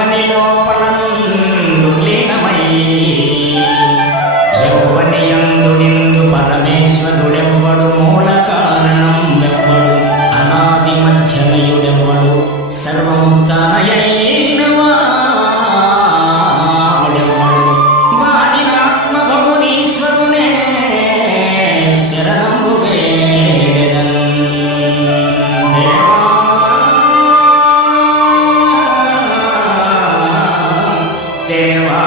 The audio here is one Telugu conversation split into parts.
యవ్వని లోపలందు లీనమై యవ్వని యందు నిందు పరమేశ్వరుడెవ్వడు, మూల కారణం ఎవ్వడు, అనాది మధ్యలయుడెవ్వడు, సర్వము తానయైన వాడెవ్వడు, వాడిన ఆత్మభవునీశ్వరునే శరణము వేడెదన్. దేవా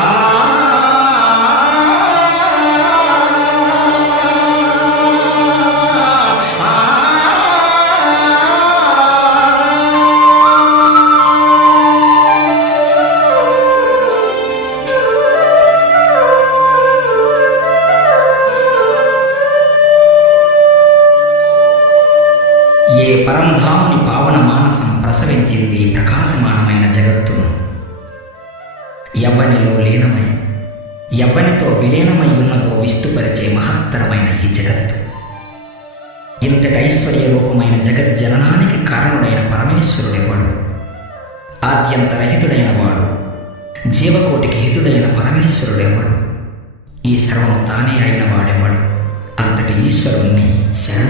ఏ పరంధాముని పావన మానసం ప్రసవించింది ప్రకాశమానమైన జగత్తును. యవ్వనిలో లీనమై యవ్వనితో విలీనమై ఉన్నదో విస్తుపరిచే మహత్తరమైన ఈ జగత్తు. ఇంతటి ఐశ్వర్య రూపమైన జగజ్జననానికి కారణుడైన పరమేశ్వరుడెవ్వడు, ఆద్యంతరహితుడైన వాడు, జీవకోటికి హితుడైన పరమేశ్వరుడెవ్వడు, ఈ సర్వము తానే అయిన వాడెవ్వడు. అంతటి ఈశ్వరుణ్ణి శరణ